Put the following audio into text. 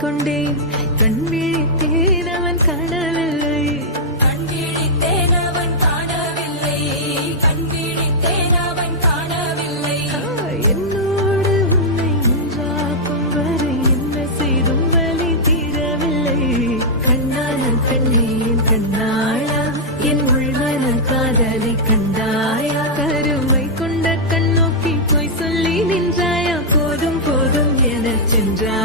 கொண்டேன். கண் விழித்தேன் அவன் காணவில்லை. கண் விழித்தேன் அவன் காணவில்லை. கண் விழித்தேன் அவன் காணவில்லை. என்னோடு உன்னை ஒன்றாக்கும் வரை என்ன செய்தும் வலி தீரவில்லை. கண்ணான பெண்ணே என் கண்ணாளா, என் உள்மன காதலை கண்டாயா? கருமை கொண்ட கண்ணோக்கி போய் சொல்லி நின்றாயா? போதும் போதும் எனச் சென்றாயா?